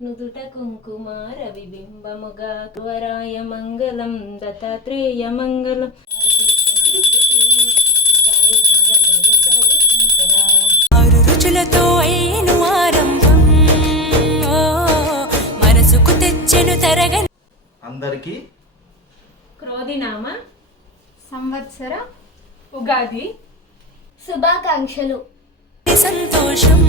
నుదుట కుంకుమార విబింబముగా త్వరాయ మంగళం దత్తాత్రేయ మంగళం. ఆరు రుచులతో అయ్యను ఆరంభం, మనసుకు తెచ్చెను తరగని అందరికీ క్రోధినామ సంవత్సర ఉగాది శుభాకాంక్షలు. సంతోషం.